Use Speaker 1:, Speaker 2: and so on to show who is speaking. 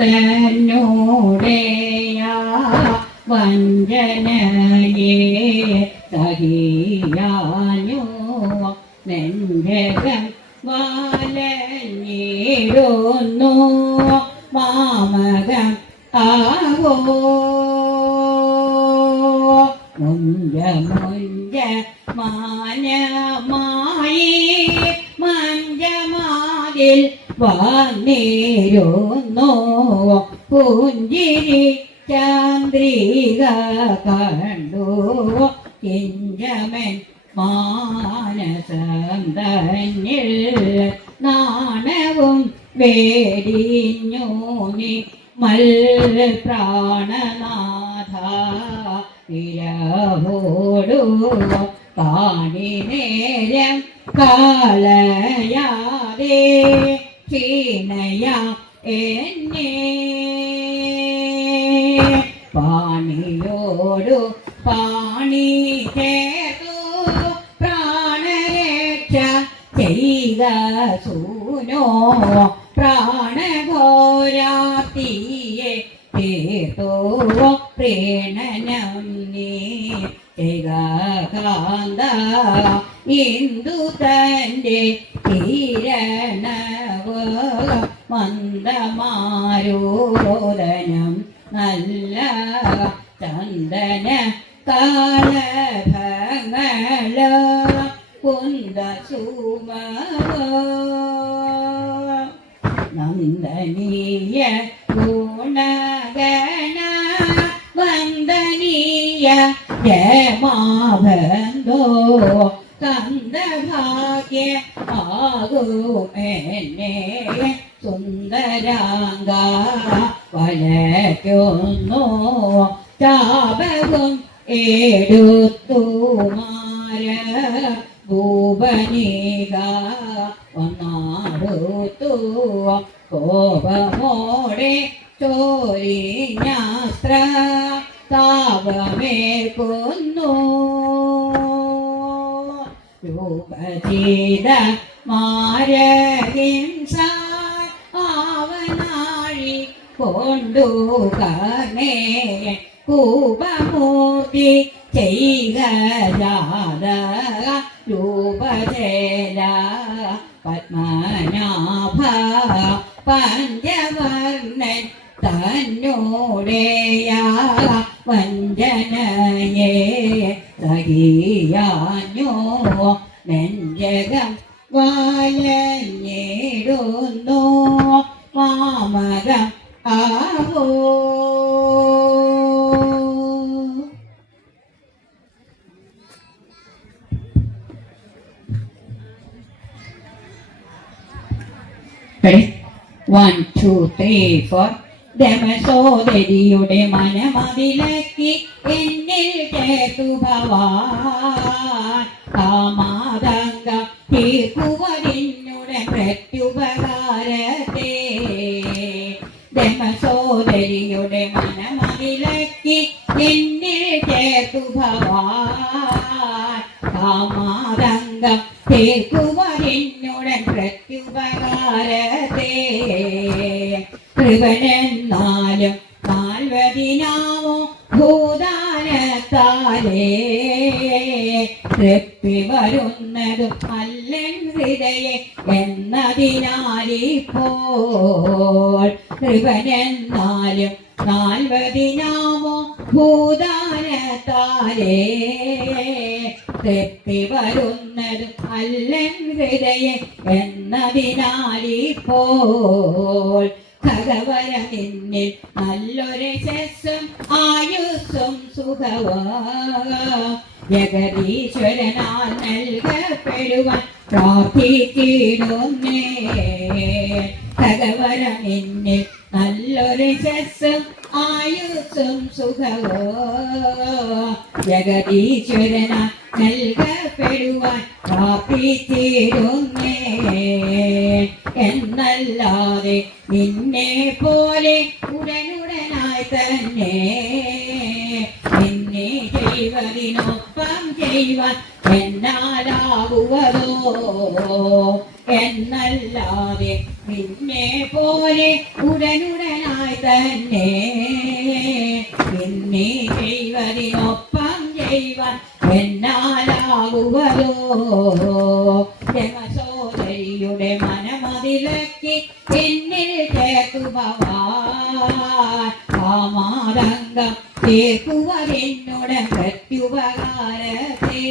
Speaker 1: തന്നോടെയ വഞ്ചനയെ സഹിയാഞ്ഞു നെഞ്ചകം വാലഞ്ഞിടുന്നു മാമകം ആവോ. മുഞ്ച മുഞ്ച മാനമായി വന്നിരുന്നു പുഞ്ചിരി ചാന്ദ്രിക കണ്ടു കിഞ്ചമൻ മാനസം തന്നിൽ നാണവും വേടിഞ്ഞു നീ മൽ പ്രാണനാഥ ഇരവോടു കാണി നേരം കാളയാതെ ക്ഷീണയ എന്നെ. പാണിയോടു പാണി ചേർത്തു പ്രാണരക്ഷ ചെയ്ത സൂനോ പ്രാണഘോരാത്തിയെ തീർത്തോ പ്രീണനം നീ. കാന്ത ഇന്ദു തന്റെ കിരണവ് മന്ദമാരോദനം നല്ല ചന്ദന കാലഭങ്ങള കുന്ദ നന്ദനീയ ഗുണഗണ വന്ദനീയ ജമാബന്ധോ കന്ദഭാഗ്യ ആകും എന്നെ സുന്ദരാംഗ വലയ്ക്കുന്നു താപവും എടുത്തു മാര ഭൂപനീക ഒന്നാടുത്തു കോപമോടെ ചോരിഞ്ഞാസ്ത്ര താപമേൽക്കുന്നു. രൂപചീത മാരഹിംസ ആവനാഴി കൊണ്ടു കർണേ കൂപമൂർത്തി ചെയ്ത ജാത രൂപചേല പത്മനാഭ പഞ്ചവർണൻ തന്നോടെയ വഞ്ചനയെ. സഹിയാഞ്ഞോ നെഞ്ചകം വാലഞ്ഞിടുന്നു മാമകം ആവോ Ready? One, two, three, four. ദേവസോദരിയുടെ മനമതിലക്കി എന്നിൽ കേട്ടു ഭവാൻ കാമാതങ്കം പ്രത്യുപകാരത്തെ. ദമസോദരിയുടെ മനമതിലക്കി എന്നിൽ കേട്ടു ഭവാൻ കാമാതങ്കം പ്രത്യുപകാരത്തെ. കൃപനെന്നാലും നാൽവതിനാമോ ഭൂദാനത്താലേ. തൃപ്തി വരുന്നതും അല്ലൻ ഹൃദയെ എന്നതിനാലിപ്പോൾ. കൃപനെന്നാലും നാൽവതിനാമോ ഭൂദാനത്താലേ. തൃപ്തി വരുന്നതും അല്ലൻ എന്നതിനാലിപ്പോൾ. ഭഗവര നിന്നിൽ നല്ലൊരു ശസ്സും ആയുസ്സും സുഖവും. ജഗദീശ്വരനാൽ നൽകപ്പെടുവാൻ പ്രാർത്ഥിക്കിടുന്നേ ഭഗവര നിന്നിൽ നല്ലൊരു ശസ്സും ആയുസ്സും സുഖവും. ജഗദീശ്വരനാൽ നൽകപ്പെടുവാൻ പ്രാർത്ഥിച്ചിടുന്നേ എന്നല്ലാതെ നിന്നെ പോലെ ഉടനുടനായി തന്നെ. നിന്നെ ചെയ്വതിനൊപ്പം ചെയ്യുവാൻ എന്നാലാകുവതോ? എന്നല്ലാതെ നിന്നെ പോലെ ഉടനുടനായി തന്നെ. ചെയ്യുവാൻ എന്നാലാകുവതോ രമസോദരിയുടെ മനമതിലക്കി എന്നിൽ ചേർക്കുവാൻ കാമാതങ്കം ചേർക്കുവതെന്നുടൻ പ്രത്യുപകാരത്തെ.